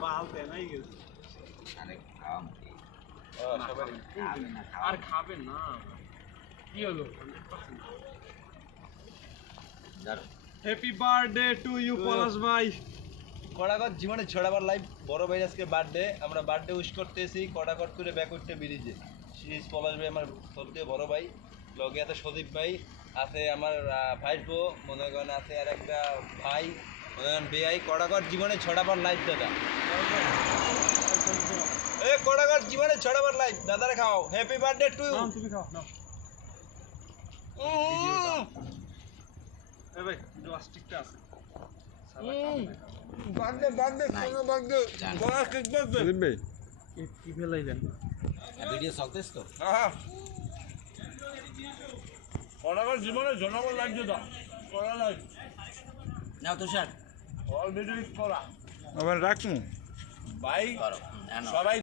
পালতে নাই গেছে আরে খাওয়াম কি আর খাবেন না কি হলো হ্যাপি বার্থডে টু ইউ পলাশ ভাই কড়াকর জীবনে ছড়াবার লাইভ বড় ভাই আজকে বার্থডে আমরা বার্থডে উইশ করতেছি কড়াকর করে ব্যাক করতে ব্রিজে সিরিজ পলাশ ভাই আমার সত্যি বড় ভাই লগে আছে সদীপ ভাই আছে আমার ভাইপো মনে করেন আছে আর একটা ভাই মনে করেন বেআই কড়াকর জীবনে ছড়াবার লাইভ দাদা এ কড়াকর জীবনে ছড়াবার লাইভ দাদারে খাও হ্যাপি বার্থডে টু ইউ তুমি খাও নাও এ ভাই প্লাস্টিকটা আছে বার্থডে বার্থডে কোনো বার্থডে বড় কেক বার্থডে সদীপ ভাই কি ফেলাইলেন ভিডিও চলতেছ তো হ্যাঁ কড়াকর জীবনে ছড়াবার লাইভ দাদা কড়া লাইভ নাও তুষার অলরেডি করা আবার রাখমু ভাই করো সবাই